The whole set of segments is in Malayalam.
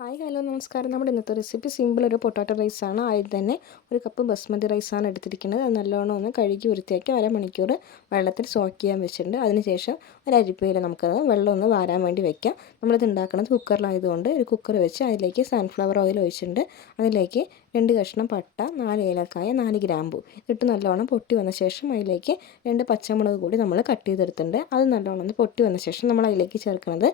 ഹായ് ഹലോ നമസ്കാരം. നമ്മുടെ ഇന്നത്തെ റെസിപ്പി സിമ്പിൾ ഒരു പൊട്ടാറ്റോ റൈസാണ്. അതിൽ തന്നെ ഒരു കപ്പ് ബസ്മതി റൈസാണ് എടുത്തിരിക്കുന്നത്. അത് നല്ലോണം ഒന്ന് കഴുകി വൃത്തിയാക്കി അരമണിക്കൂർ വെള്ളത്തിൽ സോക്ക് ചെയ്യാൻ വെച്ചിട്ടുണ്ട്. അതിനുശേഷം ഒരു അരിപ്പയിൽ നമുക്കത് വെള്ളം ഒന്ന് വാരാൻ വേണ്ടി വെക്കാം. നമ്മളിത് ഉണ്ടാക്കുന്നത് കുക്കറിലായതുകൊണ്ട് ഒരു കുക്കർ വെച്ച് അതിലേക്ക് സൺഫ്ലവർ ഓയിൽ ഒഴിച്ചിട്ടുണ്ട്. അതിലേക്ക് 2 കഷ്ണം പട്ട, 4 ഏലക്കായ, 4 ഗ്രാമ്പു ഇട്ട് നല്ലോണം പൊട്ടി വന്ന ശേഷം അതിലേക്ക് 2 പച്ചമുളക് കൂടി നമ്മൾ കട്ട് ചെയ്തെടുത്തിട്ടുണ്ട്. അത് നല്ലോണം ഒന്ന് പൊട്ടി വന്ന ശേഷം നമ്മൾ അതിലേക്ക് ചേർക്കുന്നത്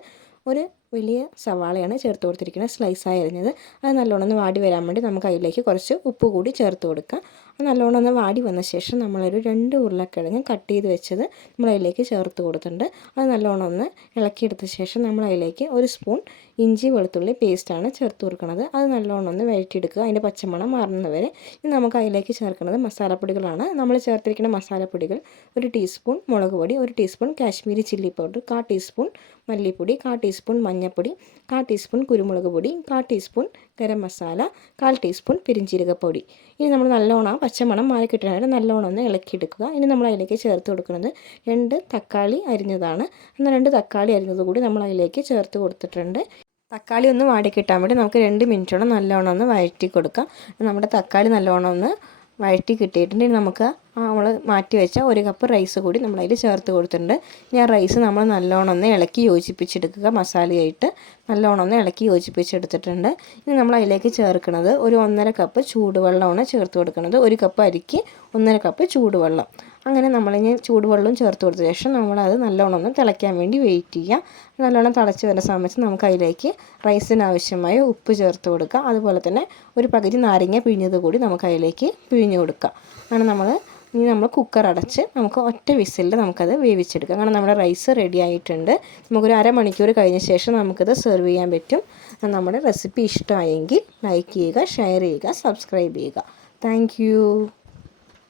ഒരു വലിയ സവാളയാണ് ചേർത്ത് കൊടുത്തിരിക്കുന്നത്, സ്ലൈസായി അരിഞ്ഞത്. അത് നല്ലോണം ഒന്ന് വാടി വരാൻ വേണ്ടി നമുക്ക് അതിലേക്ക് കുറച്ച് ഉപ്പ് കൂടി ചേർത്ത് കൊടുക്കാം. അത് നല്ലോണം ഒന്ന് വാടി വന്ന ശേഷം നമ്മളൊരു 2 ഉരുളക്കിഴങ്ങ് കട്ട് ചെയ്ത് വെച്ചത് നമ്മൾ അതിലേക്ക് ചേർത്ത് കൊടുത്തിട്ടുണ്ട്. അത് നല്ലോണം ഒന്ന് ഇളക്കിയെടുത്ത ശേഷം നമ്മൾ അതിലേക്ക് 1 സ്പൂൺ ഇഞ്ചി വെളുത്തുള്ളി പേസ്റ്റാണ് ചേർത്ത് കൊടുക്കുന്നത്. അത് നല്ലോണം ഒന്ന് വഴറ്റിയെടുക്കുക, അതിൻ്റെ പച്ചമണം മാറുന്നവരെ. ഇനി നമുക്ക് അതിലേക്ക് ചേർക്കുന്നത് മസാലപ്പൊടികളാണ്. നമ്മൾ ചേർത്തിരിക്കുന്ന മസാലപ്പൊടികൾ 1 ടീസ്പൂൺ മുളക് പൊടി, 1 teaspoon Kashmiri chilli powder, 1/4 teaspoon മല്ലിപ്പൊടി, 1/4 ടീസ്പൂൺ മഞ്ഞൾപ്പൊടി, 1/4 ടീസ്പൂൺ കുരുമുളക് പൊടി, 1/4 ടീസ്പൂൺ ഗരം മസാല, 1/4 ടീസ്പൂൺ പെരിഞ്ജീരകപ്പൊടി. ഇനി നമ്മൾ നല്ലോണം പച്ചമണം മാറി കിട്ടാനായിട്ട് നല്ലോണം ഒന്ന് ഇളക്കിയെടുക്കുക. ഇനി നമ്മൾ അതിലേക്ക് ചേർത്ത് കൊടുക്കുന്നത് 2 തക്കാളി അരിഞ്ഞതാണ്. എന്നാൽ 2 തക്കാളി അരിഞ്ഞത് കൂടി നമ്മൾ അതിലേക്ക് ചേർത്ത് കൊടുത്തിട്ടുണ്ട്. തക്കാളി ഒന്ന് വാടി കിട്ടാൻ വേണ്ടി നമുക്ക് 2 മിനിറ്റോളം നല്ലോണം ഒന്ന് വഴറ്റി കൊടുക്കാം. നമ്മുടെ തക്കാളി നല്ലോണം ഒന്ന് വഴറ്റി കിട്ടിയിട്ടുണ്ട്. നമുക്ക് നമ്മൾ മാറ്റി വെച്ച 1 കപ്പ് റൈസ് കൂടി നമ്മളതിൽ ചേർത്ത് കൊടുത്തിട്ടുണ്ട്. ഇനി ആ റൈസ് നമ്മൾ നല്ലോണം ഒന്ന് ഇളക്കി യോജിപ്പിച്ചെടുക്കുക. മസാലയായിട്ട് നല്ലോണം ഒന്ന് ഇളക്കി യോജിപ്പിച്ചെടുത്തിട്ടുണ്ട്. ഇനി നമ്മൾ അതിലേക്ക് ചേർക്കുന്നത് ഒരു 1.5 കപ്പ് ചൂടുവെള്ളമാണ് ചേർത്ത് കൊടുക്കുന്നത്. 1 കപ്പ് അരിക്ക് 1.5 കപ്പ് ചൂടുവെള്ളം. അങ്ങനെ നമ്മളിനി ചൂടുവെള്ളം ചേർത്ത് കൊടുത്ത ശേഷം നമ്മളത് നല്ലോണം ഒന്ന് തിളയ്ക്കാൻ വേണ്ടി വെയിറ്റ് ചെയ്യുക. നല്ലോണം തിളച്ച് വരുന്ന സമയത്ത് നമുക്ക് അതിലേക്ക് റൈസിന് ആവശ്യമായ ഉപ്പ് ചേർത്ത് കൊടുക്കുക. അതുപോലെ തന്നെ ഒരു പകുതി നാരങ്ങ പിഴിഞ്ഞത് കൂടി നമുക്ക് അതിലേക്ക് പിഴിഞ്ഞ് കൊടുക്കുക. അങ്ങനെ നമ്മൾ കുക്കർ അടച്ച് നമുക്ക് ഒറ്റ വിസിലിൽ നമുക്കത് വേവിച്ചെടുക്കാം. കാരണം നമ്മുടെ റൈസ് റെഡി ആയിട്ടുണ്ട്. നമുക്കൊരു അരമണിക്കൂർ കഴിഞ്ഞ ശേഷം നമുക്കിത് സെർവ് ചെയ്യാൻ പറ്റും. നമ്മുടെ റെസിപ്പി ഇഷ്ടമായെങ്കിൽ ലൈക്ക് ചെയ്യുക, ഷെയർ ചെയ്യുക, സബ്സ്ക്രൈബ് ചെയ്യുക. താങ്ക്